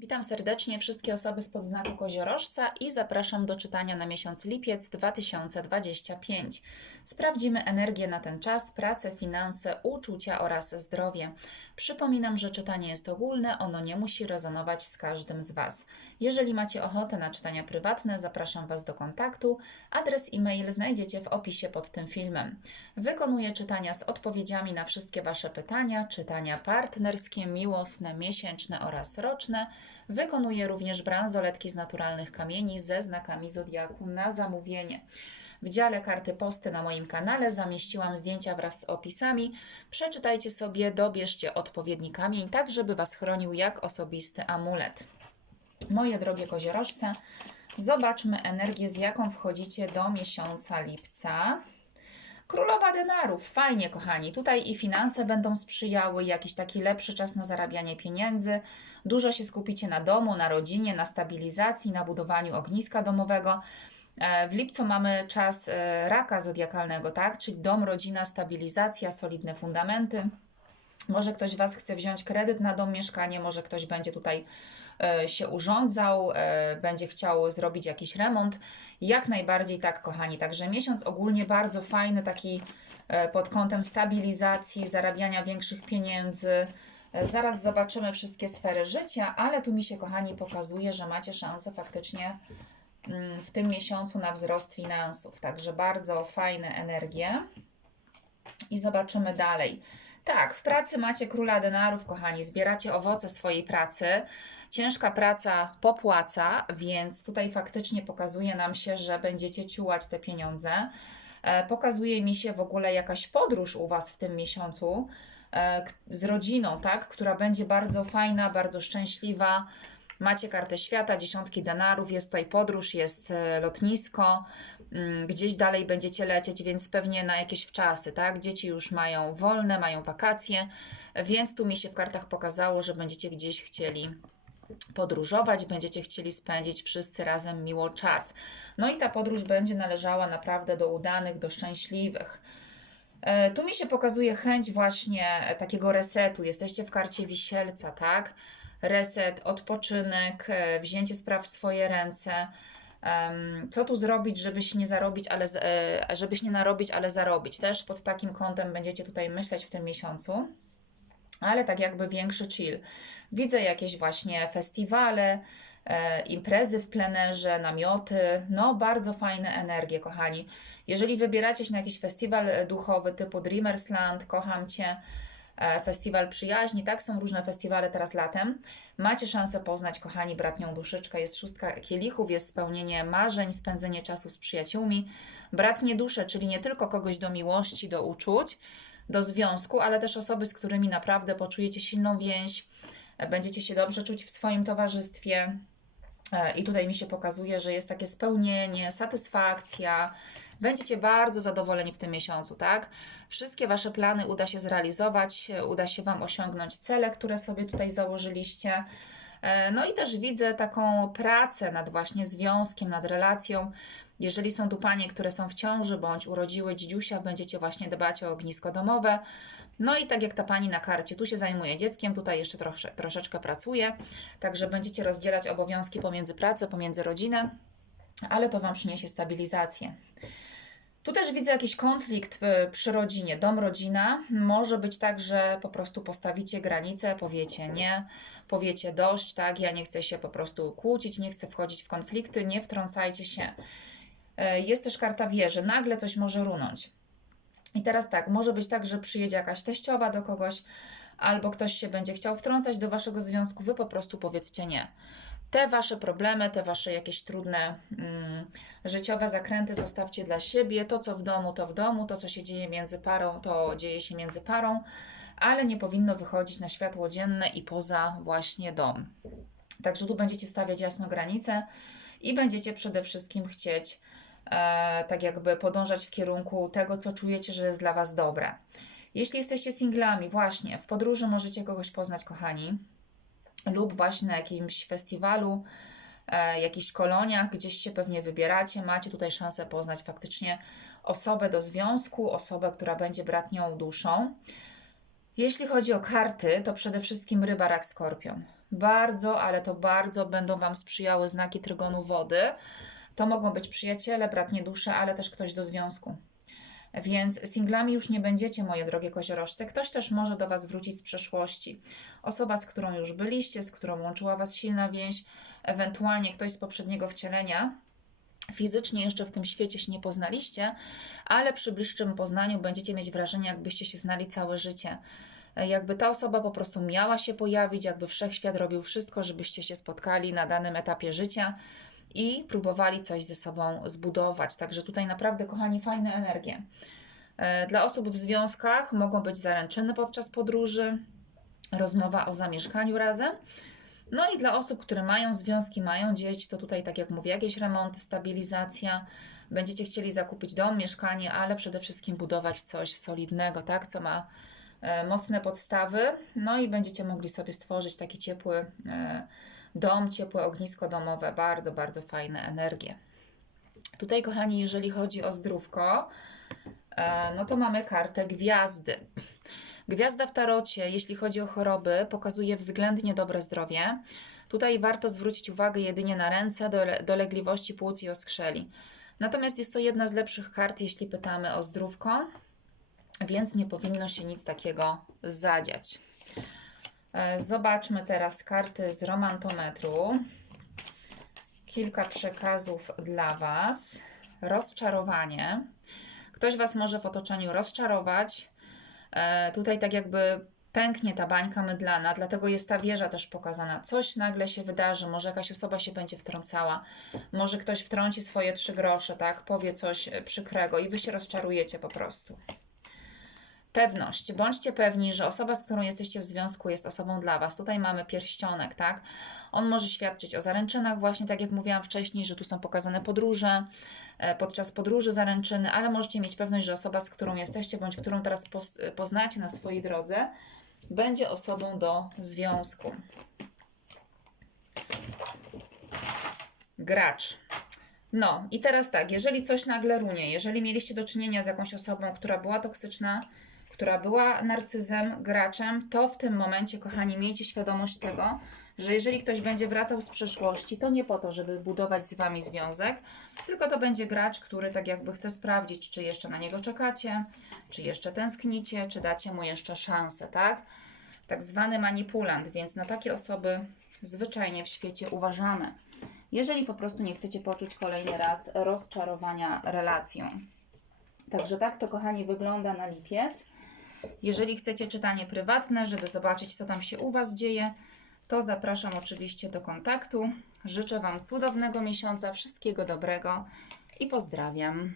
Witam serdecznie wszystkie osoby spod znaku koziorożca i zapraszam do czytania na miesiąc lipiec 2025. Sprawdzimy energię na ten czas, pracę, finanse, uczucia oraz zdrowie. Przypominam, że czytanie jest ogólne, ono nie musi rezonować z każdym z Was. Jeżeli macie ochotę na czytania prywatne, zapraszam Was do kontaktu. Adres e-mail znajdziecie w opisie pod tym filmem. Wykonuję czytania z odpowiedziami na wszystkie Wasze pytania, czytania partnerskie, miłosne, miesięczne oraz roczne. Wykonuję również bransoletki z naturalnych kamieni ze znakami zodiaku na zamówienie. W dziale karty posty na moim kanale zamieściłam zdjęcia wraz z opisami. Przeczytajcie sobie, dobierzcie odpowiedni kamień, tak żeby Was chronił jak osobisty amulet. Moje drogie koziorożce, zobaczmy energię, z jaką wchodzicie do miesiąca lipca. Królowa denarów, fajnie kochani. Tutaj i finanse będą sprzyjały, jakiś taki lepszy czas na zarabianie pieniędzy. Dużo się skupicie na domu, na rodzinie, na stabilizacji, na budowaniu ogniska domowego. E, W lipcu mamy czas e, raka zodiakalnego, tak? Czyli dom, rodzina, stabilizacja, solidne fundamenty. Może ktoś z Was chce wziąć kredyt na dom, mieszkanie, może ktoś będzie tutaj e, się urządzał, będzie chciał zrobić jakiś remont. Jak najbardziej tak, kochani. Także miesiąc ogólnie bardzo fajny, taki pod kątem stabilizacji, zarabiania większych pieniędzy. Zaraz zobaczymy wszystkie sfery życia, ale tu mi się, kochani, pokazuje, że macie szansę faktycznie w tym miesiącu na wzrost finansów. Także bardzo fajne energie. I zobaczymy dalej. Tak, w pracy macie króla denarów, kochani, zbieracie owoce swojej pracy. Ciężka praca popłaca, więc tutaj faktycznie pokazuje nam się, że będziecie ciułać te pieniądze. E, Pokazuje mi się w ogóle jakaś podróż u Was w tym miesiącu e, z rodziną, tak, która będzie bardzo fajna, bardzo szczęśliwa. Macie kartę świata, dziesiątki denarów, jest tutaj podróż, jest e, lotnisko, mm, gdzieś dalej będziecie lecieć, więc pewnie na jakieś wczasy, tak? Dzieci już mają wolne, mają wakacje, więc tu mi się w kartach pokazało, że będziecie gdzieś chcieli podróżować, będziecie chcieli spędzić wszyscy razem miło czas. No i ta podróż będzie należała naprawdę do udanych, do szczęśliwych. E, Tu mi się pokazuje chęć właśnie e, takiego resetu. Jesteście w karcie wisielca, tak? Reset, odpoczynek, e, wzięcie spraw w swoje ręce. Co tu zrobić, żebyś nie zarobić, ale e, żebyś nie narobić, ale zarobić. Też pod takim kątem będziecie tutaj myśleć w tym miesiącu ale tak jakby większy chill. Widzę jakieś właśnie festiwale, e, imprezy w plenerze, namioty, no bardzo fajne energie, kochani. Jeżeli wybieracie się na jakiś festiwal e, duchowy typu Dreamersland, kocham Cię, festiwal przyjaźni, tak, są różne festiwale teraz latem. Macie szansę poznać, kochani, bratnią duszyczkę, jest szóstka kielichów, jest spełnienie marzeń, spędzenie czasu z przyjaciółmi. Bratnie dusze, czyli nie tylko kogoś do miłości, do uczuć, do związku, ale też osoby, z którymi naprawdę poczujecie silną więź, e, będziecie się dobrze czuć w swoim towarzystwie. E, I tutaj mi się pokazuje, że jest takie spełnienie, satysfakcja. Będziecie bardzo zadowoleni w tym miesiącu, tak? Wszystkie Wasze plany uda się zrealizować, e, uda się Wam osiągnąć cele, które sobie tutaj założyliście. E, No i też widzę taką pracę nad właśnie związkiem, nad relacją. Jeżeli są tu panie, które są w ciąży bądź urodziły dzidziusia, będziecie właśnie dbać o ognisko domowe. No i tak jak ta pani na karcie, tu się zajmuje dzieckiem, tutaj jeszcze trosze, troszeczkę pracuje, także będziecie rozdzielać obowiązki pomiędzy pracę, pomiędzy rodzinę, ale to Wam przyniesie stabilizację. Tu też widzę jakiś konflikt y, przy rodzinie, dom, rodzina. Może być tak, że po prostu postawicie granicę, powiecie nie, powiecie dość, tak, ja nie chcę się po prostu kłócić, nie chcę wchodzić w konflikty, nie wtrącajcie się. E, Jest też karta wieży, nagle coś może runąć. I teraz tak, może być tak, że przyjedzie jakaś teściowa do kogoś, albo ktoś się będzie chciał wtrącać do waszego związku, wy po prostu powiedzcie nie. Te wasze problemy, te wasze jakieś trudne mm, życiowe zakręty zostawcie dla siebie. To, co w domu, to w domu, to, co się dzieje między parą, to dzieje się między parą, ale nie powinno wychodzić na światło dzienne i poza właśnie dom. Także tu będziecie stawiać jasno granice i będziecie przede wszystkim chcieć e, tak jakby podążać w kierunku tego, co czujecie, że jest dla Was dobre. Jeśli jesteście singlami, właśnie w podróży możecie kogoś poznać, kochani, lub właśnie na jakimś festiwalu, e, jakichś koloniach, gdzieś się pewnie wybieracie, macie tutaj szansę poznać faktycznie osobę do związku, osobę, która będzie bratnią duszą. Jeśli chodzi o karty, to przede wszystkim ryba, rak, skorpion. bardzo, ale to bardzo będą Wam sprzyjały znaki trygonu wody. To mogą być przyjaciele, bratnie dusze, ale też ktoś do związku. Więc singlami już nie będziecie, moje drogie koziorożce. Ktoś też może do Was wrócić z przeszłości. Osoba, z którą już byliście, z którą łączyła Was silna więź, ewentualnie ktoś z poprzedniego wcielenia. Fizycznie jeszcze w tym świecie się nie poznaliście, ale przy bliższym poznaniu będziecie mieć wrażenie, jakbyście się znali całe życie. Jakby ta osoba po prostu miała się pojawić, jakby wszechświat robił wszystko, żebyście się spotkali na danym etapie życia i próbowali coś ze sobą zbudować. Także tutaj naprawdę, kochani, fajne energie. E, Dla osób w związkach mogą być zaręczyny podczas podróży, rozmowa o zamieszkaniu razem. No i dla osób, które mają związki, mają dzieci, to tutaj, tak jak mówię, jakieś remonty, stabilizacja. Będziecie chcieli zakupić dom, mieszkanie, ale przede wszystkim budować coś solidnego, tak, co ma e, mocne podstawy. No i będziecie mogli sobie stworzyć taki ciepły e, dom, ciepłe ognisko domowe. Bardzo, bardzo fajne energie. Tutaj, kochani, jeżeli chodzi o zdrówko, e, no to mamy kartę gwiazdy. Gwiazda w tarocie, jeśli chodzi o choroby, pokazuje względnie dobre zdrowie. Tutaj warto zwrócić uwagę jedynie na ręce, dole, dolegliwości płuc i oskrzeli. Natomiast jest to jedna z lepszych kart, jeśli pytamy o zdrówko, więc nie powinno się nic takiego zadziać. E, Zobaczmy teraz karty z romantometru. Kilka przekazów dla Was. Rozczarowanie. Ktoś Was może w otoczeniu rozczarować. E, tutaj tak jakby pęknie ta bańka mydlana, dlatego jest ta wieża też pokazana. Coś nagle się wydarzy, może jakaś osoba się będzie wtrącała, może ktoś wtrąci swoje trzy grosze, tak, powie coś przykrego i Wy się rozczarujecie po prostu. Pewność. Bądźcie pewni, że osoba, z którą jesteście w związku, jest osobą dla Was. Tutaj mamy pierścionek, tak? On może świadczyć o zaręczynach, właśnie tak jak mówiłam wcześniej, że tu są pokazane podróże, e, podczas podróży zaręczyny, ale możecie mieć pewność, że osoba, z którą jesteście, bądź którą teraz poz- poznacie na swojej drodze, będzie osobą do związku. Gracz. No i teraz tak, jeżeli coś nagle runie, jeżeli mieliście do czynienia z jakąś osobą, która była toksyczna, która była narcyzem, graczem, to w tym momencie, kochani, miejcie świadomość tego, że jeżeli ktoś będzie wracał z przeszłości, to nie po to, żeby budować z wami związek, tylko to będzie gracz, który tak jakby chce sprawdzić, czy jeszcze na niego czekacie, czy jeszcze tęsknicie, czy dacie mu jeszcze szansę, tak? Tak zwany manipulant, więc na takie osoby zwyczajnie w świecie uważamy. Jeżeli po prostu nie chcecie poczuć kolejny raz rozczarowania relacją. Także tak to, kochani, wygląda na lipiec. Jeżeli chcecie czytanie prywatne, żeby zobaczyć, co tam się u Was dzieje, to zapraszam oczywiście do kontaktu. Życzę Wam cudownego miesiąca, wszystkiego dobrego i pozdrawiam.